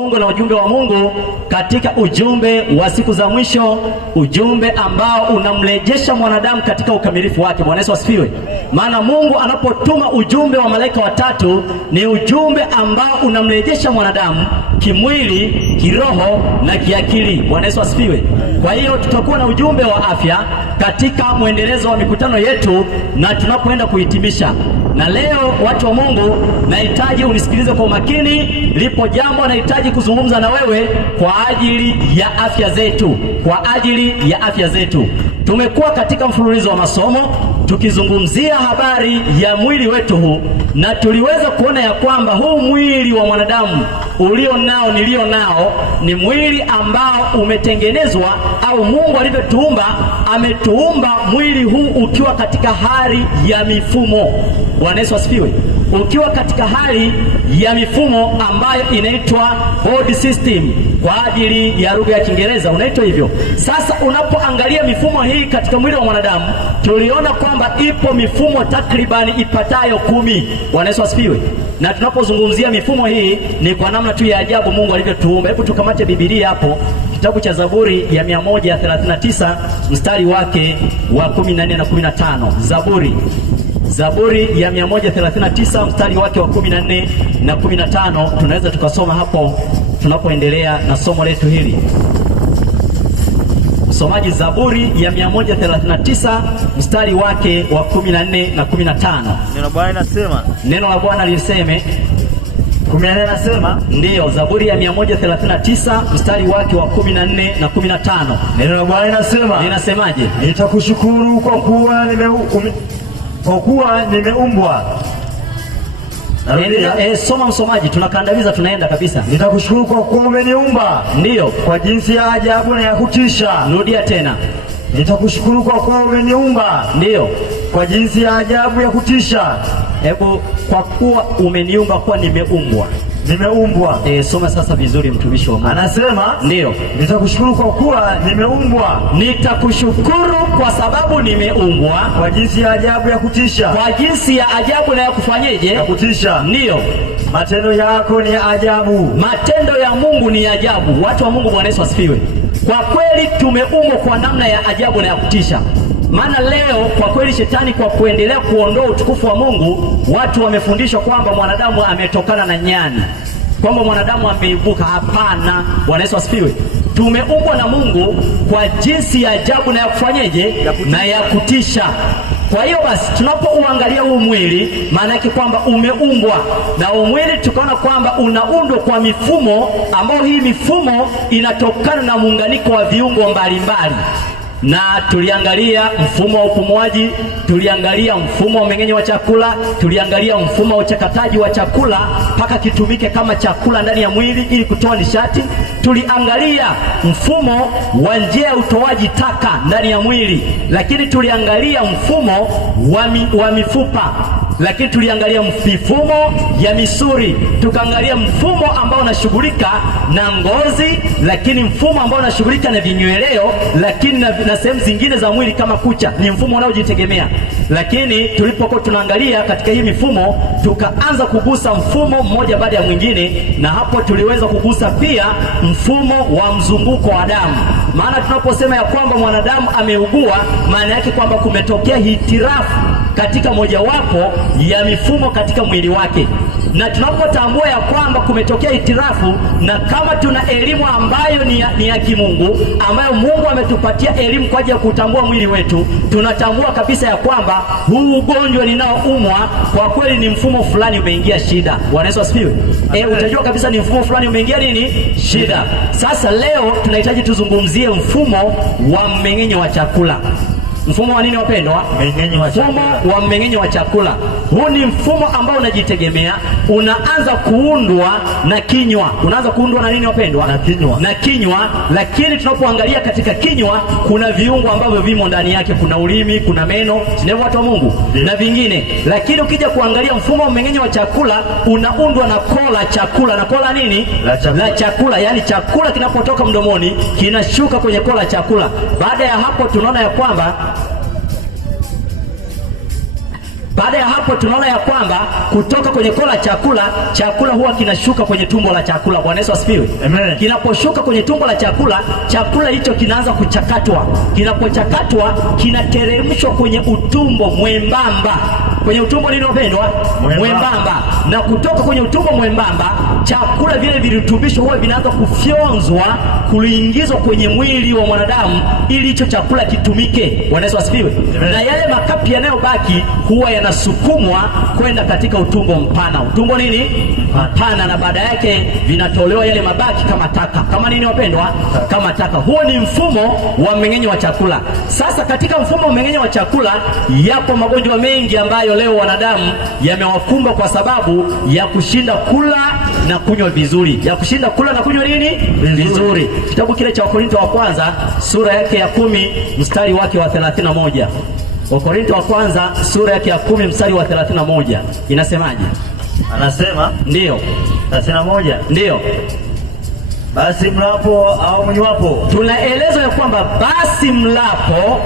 Mungu na ujumbe wa Mungu katika ujumbe wa siku za mwisho, ujumbe ambao unamrejesha mwanadamu katika ukamilifu wake. Bwana Yesu asifiwe. Maana Mungu anapotuma ujumbe wa malaika watatu ni ujumbe ambao unamrejesha mwanadamu kimwili, kiroho na kiakili. Bwana Yesu asifiwe. Kwa hiyo tutakuwa na ujumbe wa afya katika mwendelezo wa mikutano yetu na tunapoenda kuhitimisha. Na leo watu wa Mungu, nahitaji unisikilize kwa umakini. Lipo jambo nahitaji kuzungumza na wewe kwa ajili ya afya zetu, kwa ajili ya afya zetu. Tumekuwa katika mfululizo wa masomo tukizungumzia habari ya mwili wetu huu, na tuliweza kuona ya kwamba huu mwili wa mwanadamu ulio nao nilio nao ni mwili ambao umetengenezwa, au Mungu alivyotuumba, ametuumba mwili huu ukiwa katika hali ya mifumo. Bwana Yesu asifiwe. Ukiwa katika hali ya mifumo ambayo inaitwa body system, kwa ajili ya lugha ya Kiingereza unaitwa hivyo. Sasa unapoangalia mifumo hii katika mwili wa mwanadamu, tuliona kwamba ipo mifumo takribani ipatayo 10. Bwana Yesu asifiwe. Na tunapozungumzia mifumo hii ni kwa namna tu ya ajabu Mungu alivyotuumba. Hebu tukamate Biblia hapo, kitabu cha Zaburi ya 139 mstari wake wa 14 na 15. Zaburi ya 139 mstari wake wa 14 na 15. Tunaweza tukasoma hapo tunapoendelea na somo letu hili. Msomaji, Zaburi ya 139 mstari wake wa 14 na 15. Neno la Bwana linasema. Neno la Bwana liseme 14 nasema. Ndiyo, Zaburi ya 139 mstari wake wa 14 na 15. Neno la Bwana linasema. Linasemaje? Nitakushukuru kwa kuwa nimeumbwa. Soma msomaji, tunakandamiza, tunaenda kabisa. Nitakushukuru kwa kuwa umeniumba. Ndiyo, kwa jinsi ya ajabu na ya kutisha. Rudia tena. Nitakushukuru kwa kuwa umeniumba. Ndiyo, kwa jinsi ya ajabu ya kutisha. Hebu, kwa kuwa umeniumba, kwa nimeumbwa. Soma sasa vizuri, mtumishi wa Mungu. Anasema, ndiyo, nitakushukuru kwa kuwa nimeumbwa. Nitakushukuru kwa sababu nimeumbwa kwa jinsi ya ajabu ya kutisha. Kwa jinsi ya ajabu na ya kufanyeje? Ya kutisha. Ndiyo. Matendo yako ni ajabu. Matendo ya Mungu ni ajabu. Watu wa Mungu, Bwana Yesu asifiwe. Kwa kweli tumeumbwa kwa namna ya ajabu na ya kutisha. Maana leo kwa kweli shetani, kwa kuendelea kuondoa utukufu wa Mungu, watu wamefundishwa kwamba mwanadamu ametokana na nyani, kwamba mwanadamu ameibuka. Hapana. Bwana Yesu asifiwe. Tumeumbwa na Mungu kwa jinsi ya ajabu na ya kufanyeje? Na ya kutisha. Kwa hiyo basi, tunapouangalia huu mwili, maana yake kwamba umeumbwa na huu mwili, tukaona kwamba unaundwa kwa mifumo, ambayo hii mifumo inatokana na muunganiko wa viungo mbalimbali. Na tuliangalia mfumo wa upumuaji, tuliangalia mfumo wa mmeng'enyo wa chakula, tuliangalia mfumo wa uchakataji wa chakula mpaka kitumike kama chakula ndani ya mwili ili kutoa nishati. Tuliangalia mfumo wa njia ya utoaji taka ndani ya mwili, lakini tuliangalia mfumo wa mifupa, lakini tuliangalia mifumo ya misuli, tukaangalia mfumo ambao unashughulika na ngozi, lakini mfumo ambao unashughulika na vinyweleo, lakini na sehemu zingine za mwili kama kucha, ni mfumo unaojitegemea. Lakini tulipokuwa tunaangalia katika hii mifumo, tukaanza kugusa mfumo mmoja baada ya mwingine, na hapo tuliweza kugusa pia mfumo wa mzunguko wa damu. Maana tunaposema ya kwamba mwanadamu ameugua, maana yake kwamba kumetokea hitirafu katika mojawapo ya mifumo katika mwili wake. Na tunapotambua ya kwamba kumetokea hitirafu, na kama tuna elimu ambayo ni ya kimungu, ambayo Mungu ametupatia elimu kwa ajili ya kutambua mwili wetu, tunatambua kabisa ya kwamba huu ugonjwa ninaoumwa kwa kweli ni mfumo fulani umeingia shida. Bwana Yesu asifiwe. Utajua kabisa ni mfumo fulani umeingia nini? Shida. Sasa leo tunahitaji tuzungumzie mfumo wa mmeng'enyo wa chakula. Mfumo wa nini wapendwa? Mfumo wa mmeng'enyo wa chakula. Huu ni mfumo ambao unajitegemea, unaanza kuundwa na kinywa. Unaanza kuundwa na nini wapendwa? Na kinywa. Lakini tunapoangalia katika kinywa, kuna viungo ambavyo vimo ndani yake, kuna ulimi, kuna meno, sio watu wa Mungu, na vingine. Lakini ukija kuangalia mfumo wa mmeng'enyo wa chakula, unaundwa na koo la chakula. Na koo la nini? La chakula. Yaani chakula kinapotoka mdomoni kinashuka kwenye koo la chakula. Baada ya hapo tunaona ya kwamba Baada ya hapo tunaona ya kwamba kutoka kwenye koo la chakula, chakula huwa kinashuka kwenye tumbo la chakula. Bwana Yesu asifiwe. Amen. Kinaposhuka kwenye tumbo la chakula, chakula hicho kinaanza kuchakatwa. Kinapochakatwa, kinateremshwa kwenye utumbo mwembamba. Kwenye utumbo nini wapendwa? Mwembamba. Na kutoka kwenye utumbo mwembamba, chakula vile virutubisho huwa vinaanza kufyonzwa kuingizwa kwenye mwili wa mwanadamu ili hicho chakula kitumike. Bwana Yesu asifiwe. Na yale makapi yanayobaki huwa yanasukumwa kwenda katika utumbo mpana. Utumbo nini? Mpana. Na baada yake vinatolewa yale mabaki kama taka. Kama nini wapendwa? Kama taka. Huo ni mfumo wa mmeng'enyo wa chakula. Sasa katika mfumo wa mmeng'enyo wa chakula yapo magonjwa mengi ambayo leo wanadamu yamewakumba kwa sababu ya kushinda kula na kunywa vizuri. Ya kushinda kula na kunywa nini? Vizuri. Kitabu kile cha Wakorintho wa kwanza sura yake ya 10 mstari wake wa 31. Wakorintho wa kwanza sura yake ya 10 mstari wa 31. Inasemaje? Anasema ndio 31. Ndio. Basi mlapo au mnywapo. Tunaelezwa ya kwamba basi mlapo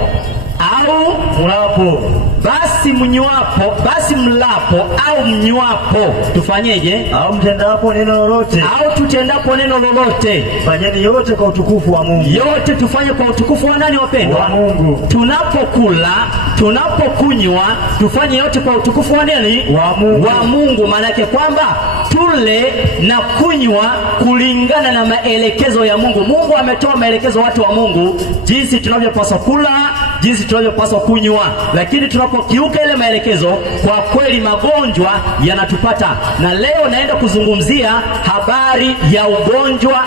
au mlapo, basi mnywapo, basi mlapo au mnywapo, tufanyeje? Au mtendapo neno lolote, au tutendapo neno lolote, fanyeni yote kwa utukufu wa Mungu. Yote tufanye kwa utukufu wa nani wapendwa? Wa Mungu. Tunapokula, tunapokunywa, tufanye yote kwa utukufu wa nani? Wa Mungu. Wa Mungu. Maana yake kwamba tule na kunywa kulingana na maelekezo ya Mungu. Mungu ametoa maelekezo watu wa Mungu jinsi tunavyopaswa kula, jinsi tunavyopaswa kunywa. Lakini tunapokiuka ile maelekezo, kwa kweli magonjwa yanatupata. Na leo naenda kuzungumzia habari ya ugonjwa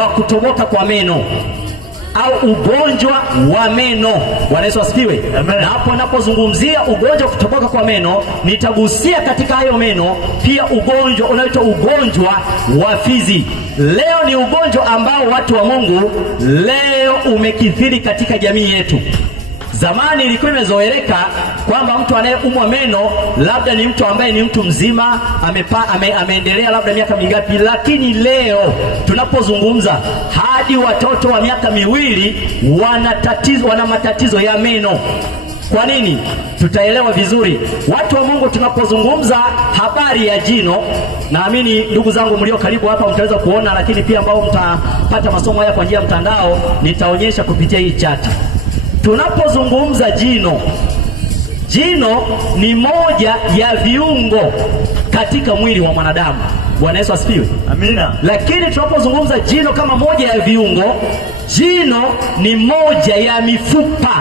wa kutoboka kwa meno au ugonjwa wa meno. Bwana Yesu asifiwe. Na hapo ninapozungumzia ugonjwa wa kutoboka kwa meno, nitagusia katika hayo meno pia ugonjwa unaoitwa ugonjwa wa fizi. Leo ni ugonjwa ambao watu wa Mungu leo umekithiri katika jamii yetu. Zamani ilikuwa imezoeleka kwamba mtu anayeumwa meno labda ni mtu ambaye ni mtu mzima, ameendelea labda miaka mingapi, lakini leo tunapozungumza hadi watoto wa miaka miwili wana matatizo ya meno. Kwa nini? Tutaelewa vizuri. Watu wa Mungu, tunapozungumza habari ya jino, naamini ndugu zangu mlio karibu hapa mtaweza kuona, lakini pia ambao mtapata masomo haya kwa njia ya mtandao nitaonyesha kupitia hii chati. Tunapozungumza jino, jino ni moja ya viungo katika mwili wa mwanadamu. Bwana Yesu asifiwe. Amina. Lakini tunapozungumza jino kama moja ya viungo, jino ni moja ya mifupa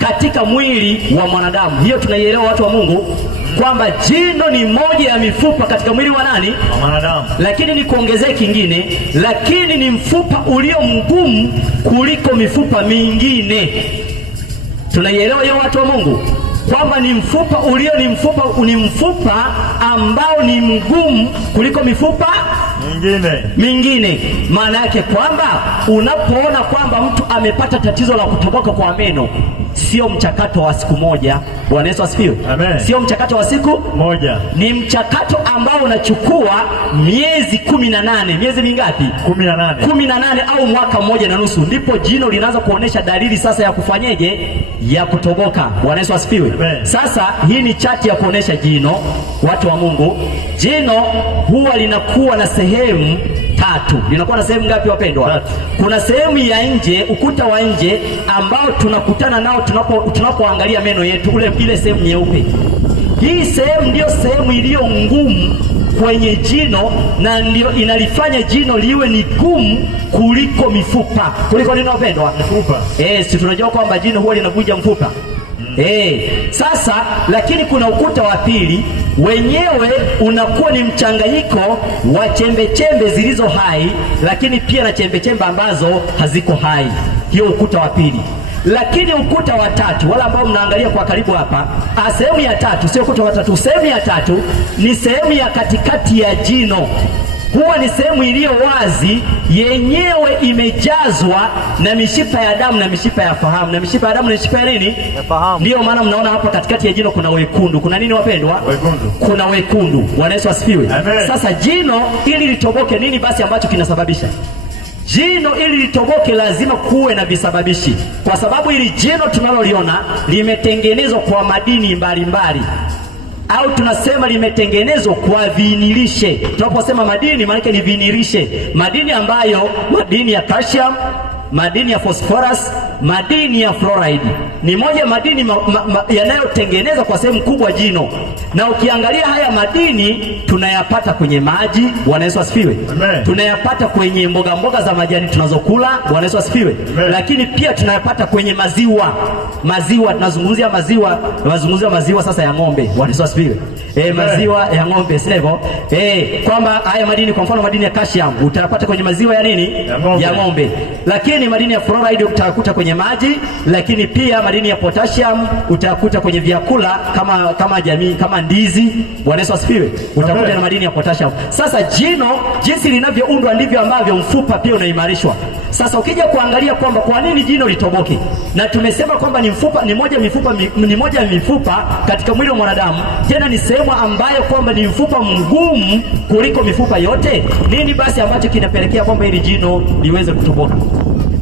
katika mwili wa mwanadamu. Hiyo tunaielewa watu wa Mungu kwamba jino ni moja ya mifupa katika mwili wa nani? Wa mwanadamu. Lakini ni kuongezea kingine, lakini ni mfupa ulio mgumu kuliko mifupa mingine. Tunaielewa hiyo watu wa Mungu kwamba ni mfupa ni mfupa ambao ni mgumu kuliko mifupa mingine. Maana yake kwamba unapoona kwamba mtu amepata tatizo la kutoboka kwa meno, sio mchakato wa siku moja. Bwana Yesu asifiwe. Amen. Sio mchakato wa siku moja. Ni mchakato ambao unachukua miezi 18. Miezi mingapi? 18. 18 au mwaka mmoja na nusu, ndipo jino linaanza kuonesha dalili sasa ya kufanyeje? Ya kutoboka. Bwana Yesu asifiwe. Amen. Sasa hii ni chati ya kuonesha jino, watu wa Mungu. Jino huwa linakuwa na sehemu tatu. Linakuwa na sehemu ngapi wapendwa? Tatu. Kuna sehemu ya nje, ukuta wa nje ambao tunakutana nao tunapoangalia meno yetu, ile sehemu nyeupe. Hii sehemu ndiyo sehemu iliyo ngumu kwenye jino, na ndio inalifanya jino liwe ni gumu kuliko mifupa. Kuliko nini wapendwa? Mifupa. Si tunajua kwamba jino huwa linavunja mfupa. Sasa lakini kuna ukuta wa pili, wenyewe unakuwa ni mchanganyiko wa chembe zilizo hai, lakini pia na chembe ambazo haziko hai. Hiyo ukuta wa pili. Lakini ukuta wa tatu, wala ambao mnaangalia kwa karibu hapa, sehemu ya tatu, sio ukuta wa tatu, sehemu ya tatu ni sehemu ya katikati ya jino. Huwa ni sehemu iliyo wazi, yenyewe imejazwa na mishipa ya damu na mishipa ya fahamu. Na mishipa ya damu na mishipa ya nini? Ya fahamu. Ndiyo maana mnaona hapa katikati ya jino kuna wekundu. Kuna nini wapendwa? Wekundu. Kuna wekundu. Bwana Yesu asifiwe. Amen. Sasa jino ili litoboke, nini basi ambacho kinasababisha jino ili litoboke? Lazima kuwe na visababishi, kwa sababu ili jino tunaloliona limetengenezwa kwa madini mbalimbali. au tunasema limetengenezwa kwa viinilishe. Tunaposema madini, maana yake ni viinilishe, madini ambayo, madini ya calcium, madini ya phosphorus, madini ya fluoride ni moja madini yanayotengeneza kwa sehemu kubwa jino. Na ukiangalia haya madini tunayapata kwenye maji. Bwana Yesu asifiwe. Tunayapata kwenye mboga mboga za majani tunazokula. Bwana Yesu asifiwe. Lakini pia tunayapata kwenye maziwa. Maziwa, tunazungumzia maziwa sasa ya ng'ombe. Bwana Yesu asifiwe. Maziwa ya ng'ombe, si hivyo? Kwamba haya madini, kwa mfano madini ya calcium utayapata kwenye maziwa ya nini? Ya ng'ombe. Lakini madini ya fluoride utakuta kwenye maji, lakini pia madini ya potassium utakuta kwenye vyakula kama jamii, kama ndizi. Bwana Yesu asifiwe. Utakuta na madini ya potassium. Sasa jino jinsi linavyoundwa ndivyo ambavyo mfupa pia unaimarishwa. Sasa ukija kuangalia kwamba kwa nini jino litoboke, na tumesema kwamba ni moja ya mifupa katika mwili wa mwanadamu, tena ni sehemu ambayo kwamba ni mfupa mgumu kuliko mifupa yote. Nini basi ambacho kinapelekea kwamba hili jino liweze kutoboka?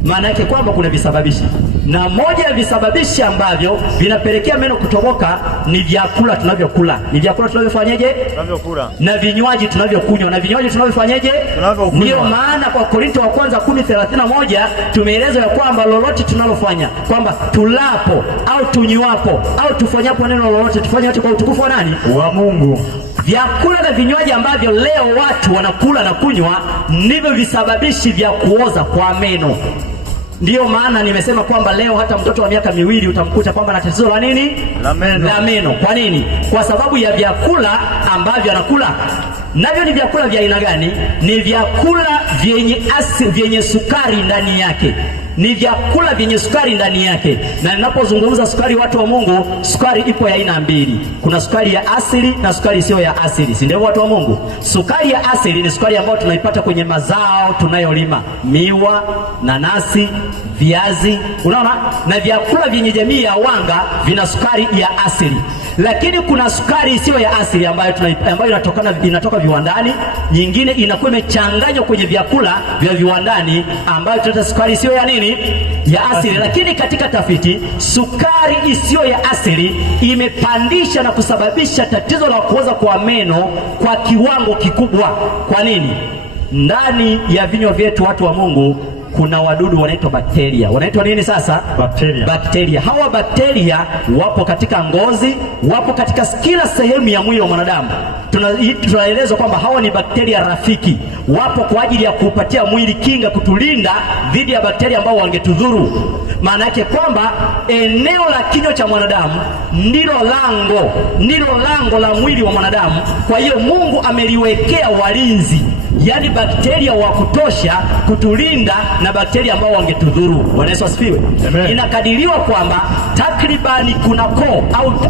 Maana yake kwamba kuna visababishi, na moja ya visababishi ambavyo vinapelekea meno kutoboka ni vyakula tunavyokula. Ni vyakula tunavyofanyaje? Tunavyokula. Na vinywaji tunavyokunywa. Na vinywaji tunavyofanyaje? Ndio maana kwa Korinto wa kwanza 10:31 tumeelezwa ya kwamba lolote tunalofanya, kwamba tulapo au tunywapo au tufanyapo neno lolote, tufanye yote kwa utukufu wa nani? Wa Mungu. Vyakula na vinywaji ambavyo leo watu wanakula na kunywa ndivyo visababishi vya kuoza kwa meno. Ndiyo maana nimesema kwamba leo hata mtoto wa miaka miwili utamkuta kwamba ana tatizo la nini? La meno. Kwa nini? Kwa sababu ya vyakula ambavyo anakula. Navyo ni vyakula vya aina gani? Ni vyakula vyenye sukari ndani yake. Ni vyakula vyenye sukari ndani yake. Na ninapozungumza sukari, watu wa Mungu, sukari ipo ya aina mbili. Kuna sukari ya asili na sukari isiyo ya asili. Si ndio watu wa Mungu? Sukari ya asili ni sukari ambayo tunaipata kwenye mazao tunayolima. Miwa, nanasi, viazi. Unaona? Na vyakula vyenye jamii ya wanga vina sukari ya asili. Lakini kuna sukari isiyo ya asili ambayo inatoka viwandani. Nyingine inakuwa imechanganywa kwenye vyakula vya viwandani ambayo tunaita sukari isiyo ya nini? Ya asili. Lakini katika tafiti, sukari isiyo ya asili imepandisha na kusababisha tatizo la kuoza kwa meno kwa kiwango kikubwa. Kwa nini? Ndani ya vinywa vyetu, watu wa Mungu, kuna wadudu wanaitwa bakteria. Wanaitwa nini sasa? Bakteria. Hawa bakteria wapo katika ngozi, wapo katika kila sehemu ya mwili wa mwanadamu. Tunaelezwa kwamba hawa ni bakteria rafiki. Wapo kwa ajili ya kupatia mwili kinga, kutulinda dhidi ya bakteria ambao wangetudhuru. Maana yake kwamba eneo la kinywa cha mwanadamu ndilo lango la mwili wa mwanadamu. Kwa hiyo Mungu ameliwekea walinzi, yaani bakteria wa kutosha kutulinda na bakteria ambao wangetudhuru. Bwana Yesu asifiwe. Inakadiriwa kwamba takribani kuna koo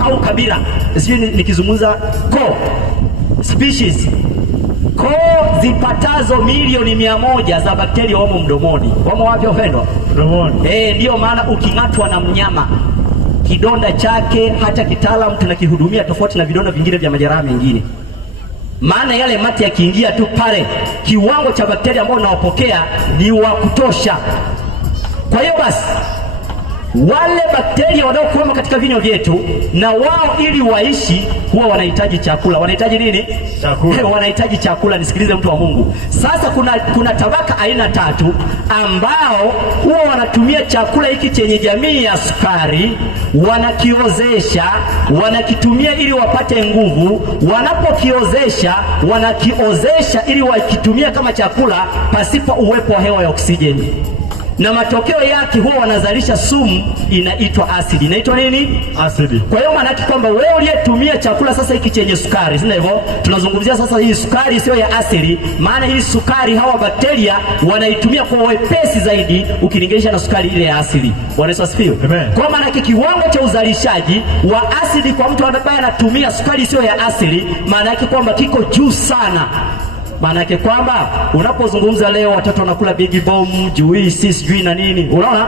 au kabila, sio nikizungumza koo, species, koo zipatazo milioni 100 za bakteria wamo mdomoni. Wamo wapi wapendwa? Mdomoni. Ndio maana uking'atwa na mnyama, kidonda chake hata kitaalamu tunakihudumia tofauti na vidonda vingine vya majeraha mengine. Maana yale mate yakiingia tu pale, kiwango cha bakteria ambao unawapokea ni wa kutosha. Kwa hiyo basi, wale bakteria wanaokuwemo katika vinywa vyetu, na wao ili waishi huwa wanahitaji chakula. Wanahitaji nini? Chakula. Wanahitaji chakula. Nisikilize mtu wa Mungu. Sasa kuna tabaka aina 3 ambao huwa wanatumia chakula hiki chenye jamii ya sukari, wanakiozesha, wanakitumia ili wapate nguvu. Wanakiozesha ili wakitumia kama chakula pasipo uwepo wa hewa ya oksijeni. Na matokeo yake huwa wanazalisha sumu inaitwa asidi. Inaitwa nini? Asidi. Kwa hiyo maana yake kwamba wewe uliyetumia chakula sasa hiki chenye sukari, sio hivyo? Tunazungumzia sasa hii sukari sio ya asili, maana hii sukari hawa bakteria wanaitumia kwa wepesi zaidi ukilinganisha na sukari ile ya asili. Bwana Yesu asifiwe. Kwa maana yake kiwango cha uzalishaji wa asidi kwa mtu ambaye anatumia sukari sio ya asili, maana yake kwamba kiko juu sana. Maana yake kwamba unapozungumza leo watoto wanakula big bomb, juisi, sijui na nini, unaona?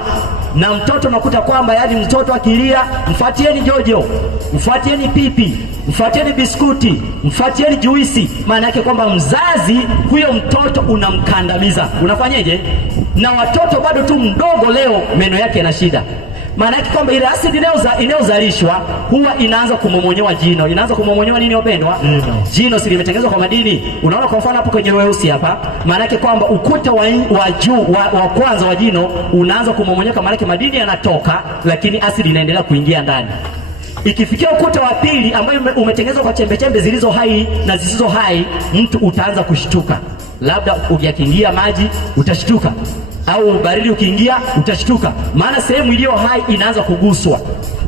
Na mtoto unakuta kwamba yaani mtoto akilia, mfuatieni jojo, mfuatieni pipi, mfuatieni biskuti, mfuatieni juisi. Maana yake kwamba mzazi huyo mtoto unamkandamiza. Unafanyaje? Na watoto bado tu mdogo leo meno yake yana shida. Maana yake kwamba ile asidi inayozalishwa huwa inaanza kumomonyoa jino. Inaanza kumomonyoa nini wapendwa? Jino si limetengenezwa kwa madini. Unaona kwa mfano hapo kwenye weusi hapa, maana yake kwamba ukuta wa juu wa kwanza wa jino unaanza kumomonyoka, maana yake madini yanatoka, lakini asidi inaendelea kuingia ndani. Ikifikia ukuta wa pili ambayo umetengenezwa kwa chembe zilizo hai na zisizo hai, mtu utaanza kushtuka. Labda ukiingia maji utashtuka, au baridi ukiingia utashtuka, maana sehemu iliyo hai inaanza kuguswa.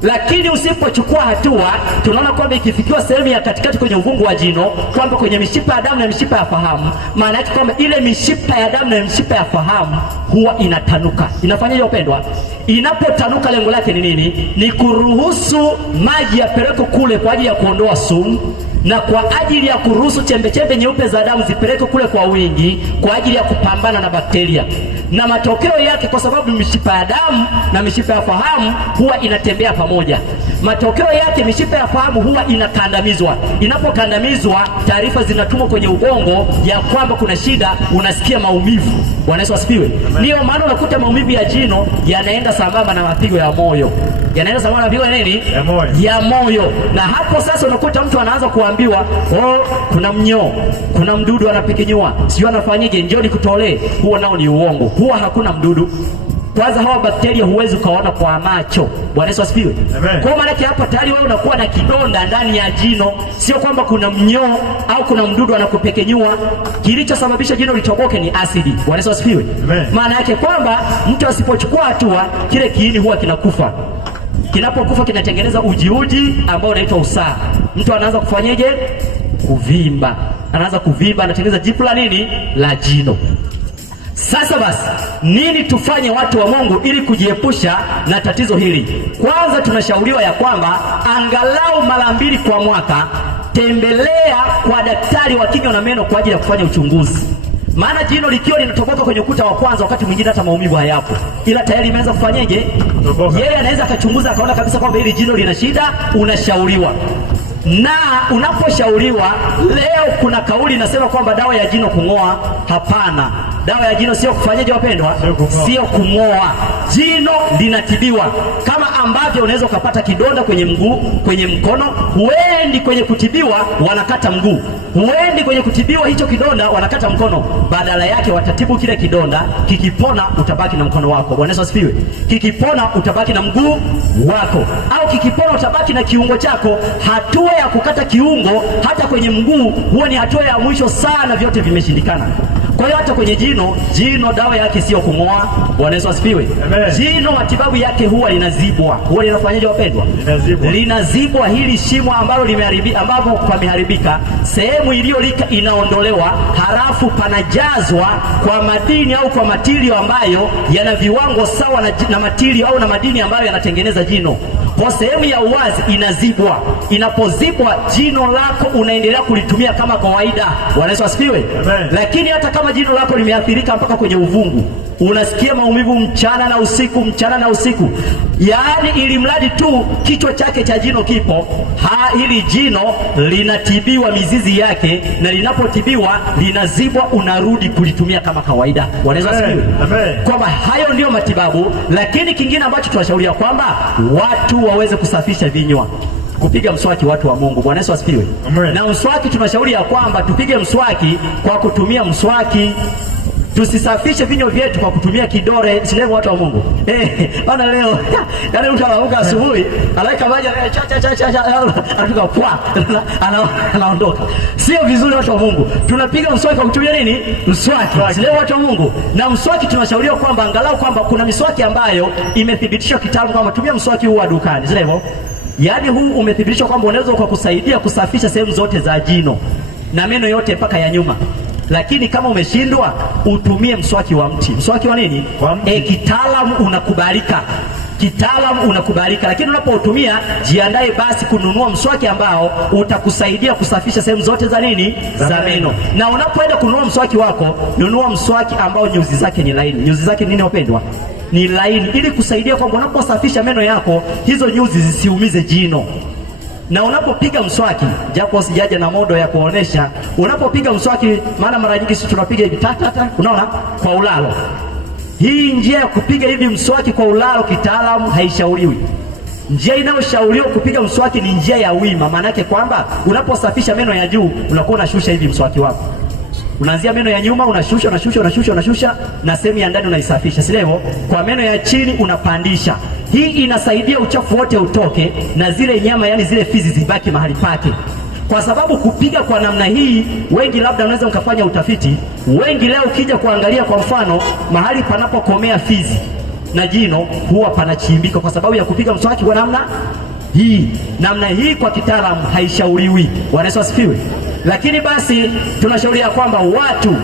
Lakini usipochukua hatua, tunaona kwamba ikifikiwa sehemu ya katikati kwenye uvungu wa jino, kwamba kwenye mishipa ya damu na mishipa ya fahamu, maana yake kwamba ile mishipa ya damu na mishipa ya fahamu huwa inatanuka. Inafanyaje wapendwa? Inapotanuka lengo lake ni nini? Ni kuruhusu maji yapeleke kule kwa ajili ya kuondoa sumu, na kwa ajili ya kuruhusu chembe nyeupe za damu zipeleke kule kwa wingi kwa ajili ya kupambana na bakteria. Na matokeo yake, kwa sababu mishipa ya damu na mishipa ya fahamu huwa inatembea pamoja, matokeo yake mishipa ya fahamu huwa inakandamizwa. Inapokandamizwa, taarifa zinatumwa kwenye ubongo ya kwamba kuna shida, unasikia maumivu. Bwana Yesu asifiwe. Ndio maana unakuta maumivu ya jino yanaenda sambamba na mapigo ya moyo. Yanaenda sambamba na mapigo ya nini? Ya moyo. Na hapo sasa unakuta mtu anaanza kuambiwa, kuna mnyoo, kuna mdudu anapekenyua, sio anafanyaje, njoo nikutolee. Huo nao ni uongo. Huwa hakuna mdudu. Kwanza hawa bakteria huwezi ukaona kwa macho. Bwana Yesu asifiwe. Kwa maana yake hapo tayari wewe unakuwa na kidonda ndani ya jino, sio kwamba kuna mnyoo au kuna mdudu anakupekenyua. Kilichosababisha jino litoboke ni asidi. Bwana Yesu asifiwe. Maana yake kwamba mtu asipochukua hatua, kile kiini huwa kinakufa. Kinapokufa kinatengeneza uji ambao unaitwa usaha. Mtu anaanza kufanyaje? Kuvimba. Anaanza kuvimba, anatengeneza jipu la nini? La jino. Sasa basi, nini tufanye watu wa Mungu ili kujiepusha na tatizo hili? Kwanza tunashauriwa ya kwamba angalau mara 2 kwa mwaka tembelea kwa daktari wa kinywa na meno kwa ajili ya kufanya uchunguzi. Maana jino likiwa linatoboka kwenye ukuta wa kwanza, wakati mwingine hata maumivu hayapo, ila tayari imeanza kufanyaje? Yeye anaweza akachunguza akaona kabisa kwamba hili jino lina shida. Unashauriwa, na unaposhauriwa, leo kuna kauli inasema kwamba dawa ya jino kung'oa. Hapana, dawa ya jino sio kufanyaje wapendwa? Sio kung'oa. Jino linatibiwa kama ambavyo unaweza ukapata kidonda kwenye mguu, kwenye mkono. Huendi kwenye kutibiwa wanakata mguu, huendi kwenye kutibiwa hicho kidonda wanakata mkono. Badala yake watatibu kile kidonda, kikipona utabaki na mkono wako. Bwana Yesu asifiwe. Kikipona utabaki na mguu wako, au kikipona utabaki na kiungo chako. Hatua ya kukata kiungo hata kwenye mguu huwa ni hatua ya mwisho sana, vyote vimeshindikana. Kwa hiyo hata kwenye jino dawa yake sio kung'oa. Bwana Yesu asifiwe. Jino matibabu yake huwa linazibwa. Huwa linafanyaje wapendwa? Linazibwa hili shimo ambalo ambapo pameharibika, sehemu iliyolika inaondolewa, halafu panajazwa kwa madini au kwa matilio ambayo yana viwango sawa na matilio au na madini ambayo yanatengeneza jino. Kwa sehemu ya uwazi inazibwa. Inapozibwa, jino lako unaendelea kulitumia kama kawaida. Bwana Yesu asifiwe. Lakini hata kama jino lako limeathirika mpaka kwenye uvungu, unasikia maumivu mchana na usiku, yaani ili mradi tu kichwa chake cha jino kipo, hili jino linatibiwa mizizi yake, na linapotibiwa linazibwa, unarudi kulitumia kama kawaida. Bwana Yesu asifiwe. Kwamba hayo ndio matibabu. Lakini kingine ambacho tunashauria kwamba watu waweze kusafisha vinywa, kupiga mswaki, watu wa Mungu. Bwana Yesu asifiwe. Na mswaki tunashauri ya kwamba tupige mswaki kwa kutumia mswaki. Tusisafishe vinywa vyetu kwa kutumia kidole. Sio watu wa Mungu. Bana leo yani mtu anaamka asubuhi, alaika maji anatoka kwa anaondoka. Sio vizuri watu wa Mungu. Tunapiga mswaki kwa kutumia nini? Mswaki. Sio watu wa Mungu. Na mswaki tunashauriwa kwamba angalau kwamba kuna miswaki ambayo imethibitishwa kitaalamu kwamba tumia mswaki huu wa dukani. Sio hivyo? Yaani huu umethibitishwa kwamba unaweza kusaidia kusafisha sehemu zote za jino na meno yote mpaka ya nyuma. Lakini kama umeshindwa, utumie mswaki wa mti. Mswaki wa nini? Kitaalamu unakubalika. Lakini unapoutumia, jiandae basi kununua mswaki ambao utakusaidia kusafisha sehemu zote za nini? Za meno. Na unapoenda kununua mswaki wako, nunua mswaki ambao nyuzi zake ni laini. Nyuzi zake nini wapendwa? Ni laini, ili kusaidia kwamba unaposafisha meno yako, hizo nyuzi zisiumize jino. Na unapopiga mswaki, japo sijaja na modo ya kuonesha, unapopiga mswaki, maana mara nyingi sisi tunapiga hivi tata, unaona, kwa ulalo. Hii njia ya kupiga hivi mswaki kwa ulalo kitaalamu haishauriwi. Njia inayoshauriwa kupiga mswaki ni njia ya wima. Maana yake kwamba unaposafisha meno ya juu unakuwa unashusha hivi mswaki wako. Unaanzia meno ya nyuma unashusha na sehemu ya ndani unaisafisha. Si hivyo? Kwa meno ya chini unapandisha. Hii inasaidia uchafu wote utoke na zile nyama, yani zile fizi zibaki mahali pake. Kwa sababu kupiga kwa namna hii, wengi labda unaweza mkafanya utafiti, wengi leo ukija kuangalia kwa mfano mahali panapokomea fizi na jino huwa panachimbika kwa sababu ya kupiga mswaki kwa namna hii. Namna hii kwa kitaalamu haishauriwi. Bwana Yesu asifiwe. Lakini basi tunashauria kwamba watu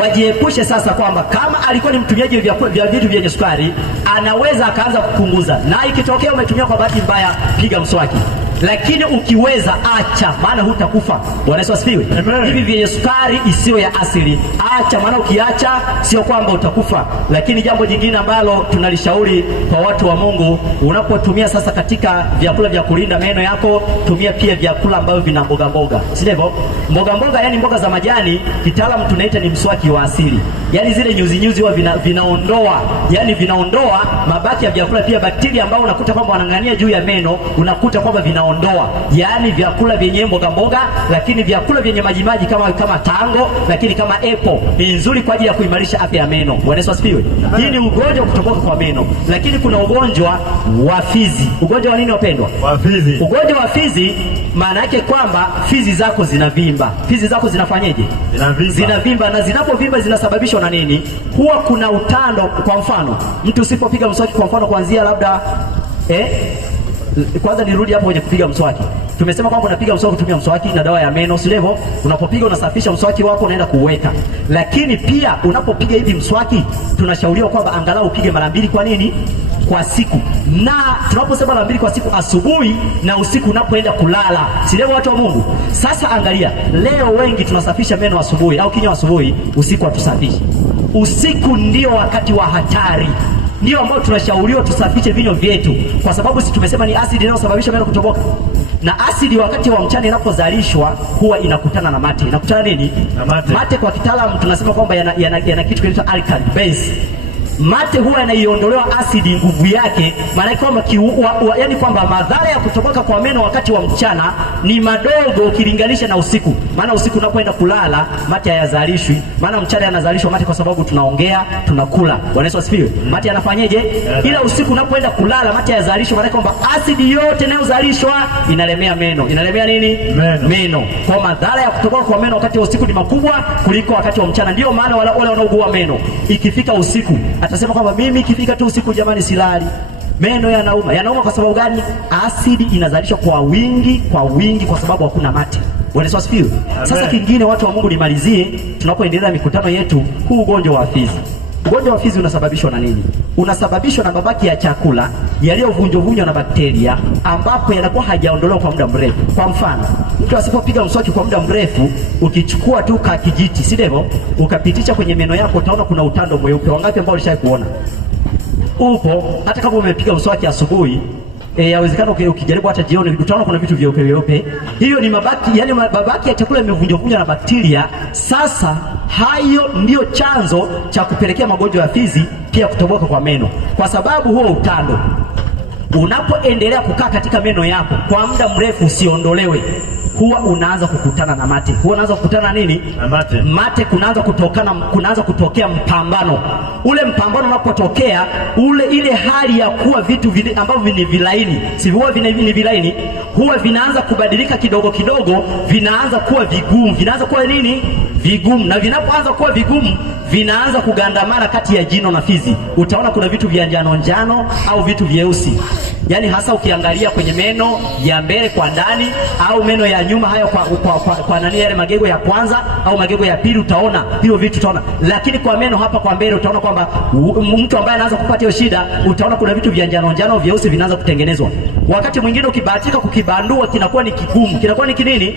wajiepushe sasa, kwamba kama alikuwa ni mtumiaji vya vitu vyenye sukari, anaweza akaanza kupunguza, na ikitokea umetumia kwa bahati mbaya, piga mswaki. Lakini ukiweza acha, maana hutakufa. Bwana Yesu asifiwe. Hivi vyenye sukari isiyo ya asili acha, maana ukiacha sio kwamba utakufa. Lakini jambo jingine ambalo tunalishauri kwa watu wa Mungu, unapotumia sasa katika vyakula vya kulinda meno yako, tumia pia vyakula ambavyo vina mboga mboga. Si ndivyo? Mboga mboga, yani mboga za majani, kitaalamu tunaita ni mswaki wa asili. Yani zile nyuzi nyuzi huwa vinaondoa, yani vinaondoa mabaki ya vyakula, pia bakteria ambao unakuta kwamba wanang'ania juu ya meno, unakuta kwamba vinaondoa. Yani vyakula vyenye mboga mboga, lakini vyakula vyenye majimaji kama tango, lakini kama apple ni nzuri kwa ajili ya kuimarisha afya ya meno. Bwana Yesu asifiwe. Hii ni ugonjwa kutoboka kwa meno. Lakini kuna ugonjwa wa fizi. Ugonjwa wa nini wapendwa? Wa fizi. Ugonjwa wa fizi maana yake kwamba fizi zako zinavimba. Fizi zako zinafanyeje? Zinavimba, na zinapovimba zinasababishwa na nini? Huwa kuna utando. Kwa mfano, mtu usipopiga mswaki kwa mfano kuanzia labda kwanza nirudi hapo kwenye kupiga mswaki. Tumesema kwamba unapiga mswaki kutumia mswaki na dawa ya meno, si ndivyo? Unapopiga unasafisha mswaki wako, unaenda kuweka. Lakini pia unapopiga hivi mswaki, tunashauriwa kwamba angalau upige mara 2 kwa nini? Kwa siku. Na tunaposema mara 2 kwa siku, asubuhi na usiku unapoenda kulala. Si ndivyo watu wa Mungu? Sasa angalia, leo wengi tunasafisha meno asubuhi au kinywa asubuhi, usiku hatusafishi. Usiku ndio wakati wa hatari. Ndio ambao tunashauriwa tusafishe vinywa vyetu, kwa sababu sisi tumesema ni asidi inayosababisha meno kutoboka. Na asidi wakati wa mchana inapozalishwa huwa inakutana na mate. Inakutana nini? Na mate. Mate kwa kitaalamu tunasema kwamba yana kitu kinaitwa alkali base. Mate huwa yanaiondolewa asidi nguvu yake, maana kwamba yani kwamba madhara ya kutoboka kwa meno wakati wa mchana ni madogo ukilinganisha na usiku. Maana usiku unapoenda kulala mate hayazalishwi, maana mchana yanazalishwa mate kwa sababu tunaongea, tunakula. Bwana Yesu asifiwe. Mate yanafanyeje? Ila usiku unapoenda kulala mate hayazalishwi, maana kwamba asidi yote inayozalishwa inalemea meno. Inalemea nini? Meno. Kwa madhara ya kutoboka kwa meno wakati wa usiku ni makubwa kuliko wakati wa mchana. Ndio maana wale wanaougua meno ikifika usiku atasema kwamba mimi ikifika tu usiku jamani silali, meno yanauma. Yanauma kwa sababu gani? Asidi inazalishwa kwa wingi kwa sababu hakuna mate. Bwana Yesu asifiwe. Sasa kingine watu wa Mungu, nimalizie tunapoendelea mikutano yetu, huu ugonjwa wa fizi. Ugonjwa wa fizi unasababishwa na nini? Unasababishwa na mabaki ya chakula yaliyovunjwa na bakteria, ambapo yanakuwa hajaondolewa kwa muda mrefu. Kwa mfano, mtu asipopiga mswaki kwa muda mrefu, ukichukua tu kijiti, si ndivyo, ukapitisha kwenye meno yako, utaona kuna utando mweupe. Wangapi ambao walishawahi kuona? Upo. Hata kama umepiga mswaki asubuhi, yawezekana ukijaribu hata jioni utaona kuna vitu vyeupe. Hiyo ni mabaki, yani mabaki ya chakula yamevunjwa na bakteria. Sasa hayo ndio chanzo cha kupelekea magonjwa ya fizi, pia kutoboka kwa meno, kwa sababu huo utando unapoendelea kukaa katika meno yako kwa muda mrefu usiondolewe, huwa unaanza kukutana na mate. Huwa unaanza kukutana nini? Na mate. Mate kunaanza kutokea mpambano. Ule mpambano unapotokea, ile hali ya kuwa vitu ambavyo ni vilaini, si huwa ni vilaini, huwa vinaanza kubadilika kidogo kidogo, vinaanza kuwa vigumu. Vinaanza kuwa nini? Vigumu. Na vinapoanza kuwa vigumu, vinaanza kugandamana kati ya jino na fizi. Utaona kuna vitu vya njano au vitu vyeusi. Yaani hasa ukiangalia kwenye meno ya mbele kwa ndani au meno ya nyuma, hayo kwa nani, yale magego ya kwanza au magego ya pili, utaona hiyo vitu, utaona. Lakini kwa meno hapa kwa mbele utaona kwamba mtu ambaye anaanza kupata hiyo shida, utaona kuna vitu vya njano vyeusi vinaanza kutengenezwa. Wakati mwingine ukibahatika kukibandua kinakuwa ni kigumu. Kinakuwa ni kinini?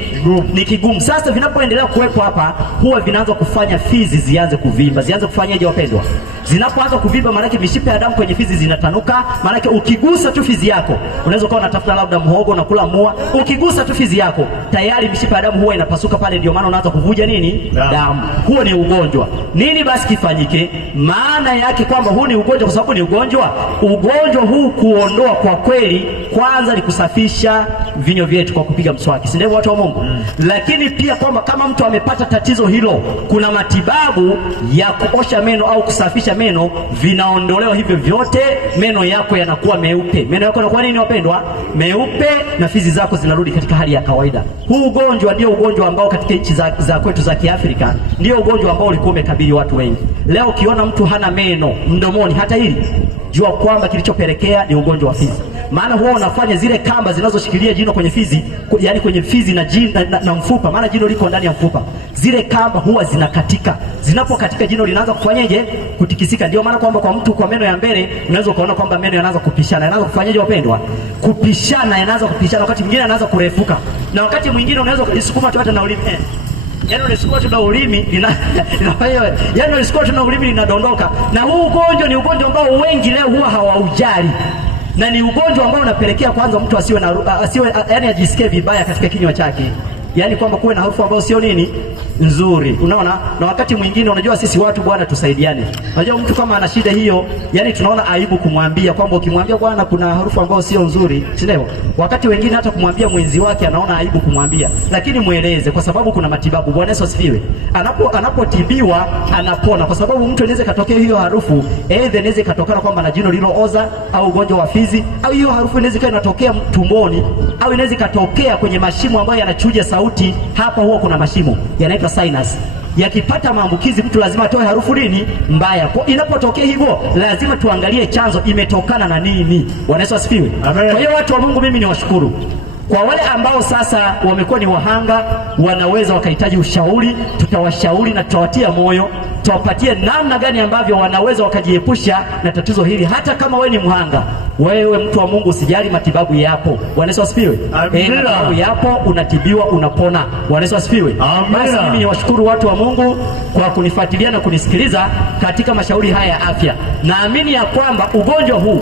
Ni kigumu. Sasa vinapoendelea kuwepo hapa, huwa vinaanza kufanya fizi zianze kuvimba. Zianze kufanyaje wapendwa? Zinapoanza kuvimba, maana yake mishipa ya damu kwenye fizi zinatanuka. Maana yake ukigusa tu fizi yako, unaweza kuwa unatafuta labda mhogo na kula mua, ukigusa tu fizi yako tayari mishipa ya damu huwa inapasuka pale, ndio maana unaanza kuvuja nini? Damu. Huo ni ugonjwa. Nini basi kifanyike? Maana yake kwamba huu ni ugonjwa kwa sababu ni ugonjwa. Ugonjwa huu kuondoa kwa kweli, kwanza ni kusafisha vinywa vyetu kwa kupiga mswaki, si ndio watu wa Mungu? Lakini pia kwamba kama mtu amepata tatizo hilo, kuna matibabu ya kuosha meno au kusafisha meno, vinaondolewa hivyo vyote, meno yako yanakuwa meupe. Meno yako yanakuwa nini wapendwa? Meupe, na fizi zako zinarudi katika hali ya kawaida. Huu ugonjwa ndio ugonjwa ambao katika nchi za kwetu za Kiafrika ndio ugonjwa ambao ulikuwa umekabili watu wengi. Leo ukiona mtu hana meno mdomoni hata hili, jua kwamba kilichopelekea ni ugonjwa wa fizi. Maana huwa unafanya zile kamba zinazoshikilia jino kwenye fizi, yani kwenye fizi na mfupa, maana jino liko ndani ya mfupa. Zile kamba huwa zinakatika. Zinapokatika jino linaanza kufanyaje? Kutikisika. Ndio maana kwamba kwa mtu kwa meno ya mbele unaweza kuona kwamba meno yanaanza kupishana. Yanaanza kufanyaje wapendwa? Kupishana, yanaanza kupishana, wakati mwingine yanaanza kurefuka. Na wakati mwingine unaweza kujisukuma tu hata na ulimi. Yaani ulisukuma tu na ulimi linafanya, yaani ulisukuma tu na ulimi linadondoka. Na huu ugonjwa ni ugonjwa ambao wengi leo huwa hawaujali. Na ni ugonjwa ambao unapelekea kwanza mtu asiwe yani ajisikie vibaya katika kinywa chake. Yaani kwamba kuwe na harufu ambayo sio nini? Nzuri. Unaona? Na wakati mwingine unajua sisi watu bwana tusaidiane. Unajua mtu kama ana shida hiyo, yani tunaona aibu kumwambia kwamba ukimwambia bwana kuna harufu ambayo sio nzuri, si ndio? Wakati wengine hata kumwambia mwenzi wake anaona aibu kumwambia. Lakini mueleze kwa sababu kuna matibabu. Bwana Yesu asifiwe. Anapotibiwa anapona, kwa sababu mtu anaweza katokea hiyo harufu, inaweza katokana kwamba na jino lilooza au ugonjwa wa fizi, au hiyo harufu inaweza ikawa inatokea tumboni, au inaweza katokea kwenye mashimo ambayo yanachuja sauti. Hapa huwa kuna mashimo yanaitwa sinus. Yakipata maambukizi mtu lazima atoe harufu nini? Mbaya. Kwa inapotokea hivyo lazima tuangalie chanzo, imetokana na nini. Bwana Yesu asifiwe. Kwa hiyo watu wa Mungu, mimi niwashukuru kwa wale ambao sasa wamekuwa ni wahanga, wanaweza wakahitaji ushauri, tutawashauri na tutawatia moyo, tutawapatie namna gani ambavyo wanaweza wakajiepusha na tatizo hili. Hata kama wewe ni mhanga, wewe mtu wa Mungu usijali, matibabu yapo. Bwana Yesu asifiwe. Matibabu yapo, unatibiwa, unapona. Bwana Yesu asifiwe. Basi mimi niwashukuru watu wa Mungu kwa kunifuatilia na kunisikiliza katika mashauri haya ya afya. Naamini ya kwamba ugonjwa huu,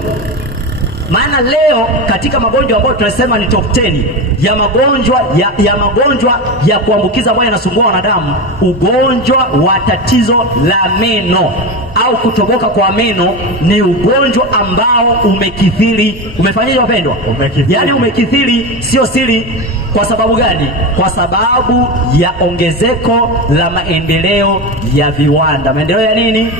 maana leo katika magonjwa ambayo tunasema ni top 10 ya magonjwa ya kuambukiza ambayo yanasumbua wanadamu, ugonjwa wa tatizo la meno au kutoboka kwa meno ni ugonjwa ambao umekithiri. Umefanyaje wapendwa? Yaani umekithiri, sio siri. Kwa sababu gani? Kwa sababu ya ongezeko la maendeleo ya viwanda. Maendeleo ya nini?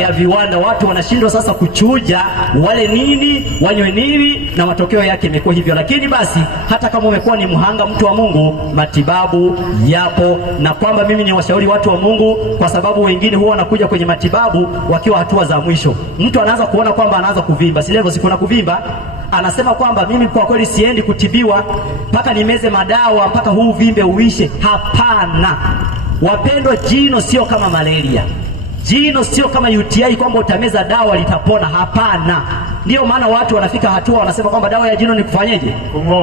Ya viwanda. Watu wanashindwa sasa kuchuja wale nini, wanywe nini, na matokeo yake imekuwa hivyo. Lakini basi hata kama umekuwa ni mhanga, mtu wa Mungu, matibabu yapo. Na kwamba mimi ni washauri watu wa Mungu, kwa sababu wengine huwa wanakuja kwenye matibabu wakiwa hatua za mwisho. Mtu anaanza kuona kwamba anaanza kuvimba. Si leo siku na kuvimba, anasema kwamba mimi kwa kweli siendi kutibiwa mpaka nimeze madawa mpaka huu vimbe uishe. Hapana wapendwa, jino sio kama malaria. Jino sio kama UTI kwamba utameza dawa litapona. Hapana. Ndio maana watu wanafika hatua wanasema kwamba dawa ya jino ni kufanyeje?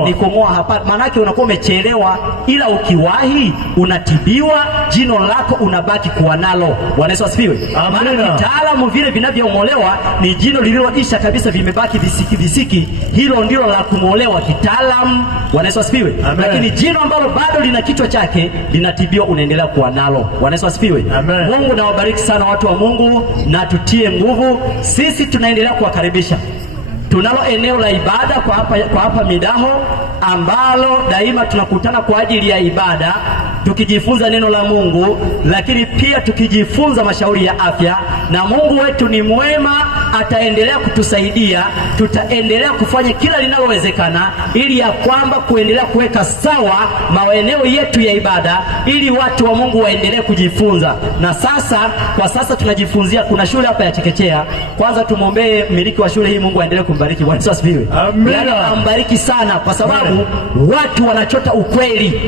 Ni kung'oa. Hapana. Maana yake unakuwa umechelewa, ila ukiwahi unatibiwa, jino lako unabaki kuwa nalo. Bwana Yesu asifiwe. Maana kitaalamu vile vinavyong'olewa ni jino lililoisha kabisa, vimebaki visiki. Hilo ndilo la kung'olewa kitaalamu. Bwana Yesu asifiwe. Lakini jino ambalo bado lina kichwa chake linatibiwa, unaendelea kuwa nalo. Bwana Yesu asifiwe. Mungu na wabariki sana watu wa Mungu, na tutie nguvu. Sisi tunaendelea kuwakaribisha. Tunalo eneo la ibada kwa hapa Midaho, ambalo daima tunakutana kwa ajili ya ibada, tukijifunza neno la Mungu, lakini pia tukijifunza mashauri ya afya. Na Mungu wetu ni mwema, ataendelea kutusaidia. Tutaendelea kufanya kila linalowezekana ili ya kwamba kuendelea kuweka sawa maeneo yetu ya ibada, ili watu wa Mungu waendelee kujifunza. Na kwa sasa tunajifunzia, kuna shule hapa ya chekechea. Kwanza tumwombee mmiliki wa shule hii, Mungu aendelee kumbariki. Bwana Yesu asifiwe. Amina. Ambariki sana, kwa sababu watu wanachota ukweli,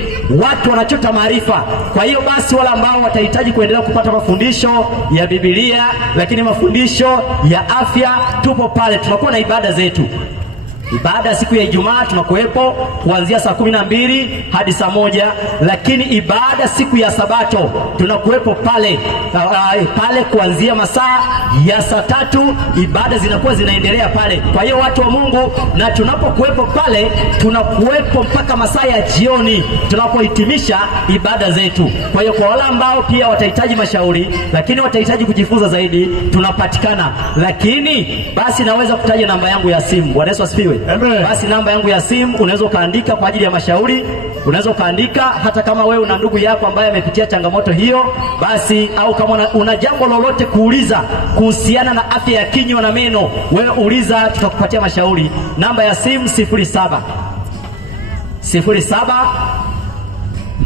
watu wanachota maarifa. Kwa hiyo basi wale ambao watahitaji kuendelea kupata mafundisho ya Biblia, lakini mafundisho ya afya, tupo pale. Tunakuwa na ibada zetu Ibada ya siku ya Ijumaa tunakuwepo kuanzia saa 12 hadi saa 1, lakini ibada siku ya Sabato tunakuwepo pale kuanzia masaa ya saa 3, ibada zinakuwa zinaendelea pale. Kwa hiyo watu wa Mungu, na tunapokuwepo pale tunakuwepo mpaka masaa ya jioni tunapohitimisha ibada zetu. Kwa hiyo kwa wale ambao pia watahitaji mashauri, lakini watahitaji kujifunza zaidi, tunapatikana. Lakini basi naweza kutaja namba yangu ya simu. Bwana Yesu asifiwe. Basi namba yangu ya simu unaweza kaandika kwa ajili ya mashauri. Unaweza kaandika hata kama wewe una ndugu yako ambaye amepitia changamoto hiyo, basi au kama una jambo lolote kuuliza kuhusiana na afya ya kinywa na meno, wewe uliza, tutakupatia mashauri. Namba ya simu 07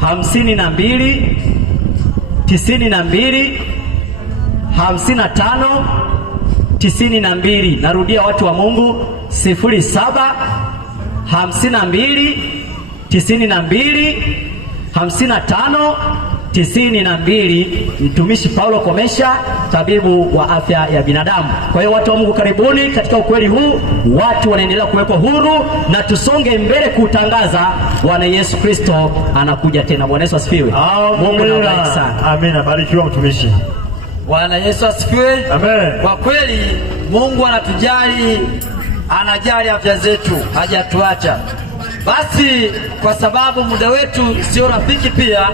52 92 55 92. Narudia watu wa Mungu, 07 52 92 55 92. Mtumishi Paulo Komesha, tabibu wa afya ya binadamu. Kwa hiyo watu wa Mungu, karibuni katika ukweli huu. Watu wanaendelea kuwekwa huru, na tusonge mbele kutangaza Bwana Yesu Kristo anakuja tena. Bwana Yesu asifiwe. Mungu anabariki sana. Amina. Barikiwa mtumishi. Bwana Yesu asifiwe. Amen. Kwa kweli Mungu anatujali, anajali afya zetu, hajatuacha. Basi kwa sababu muda wetu sio rafiki, pia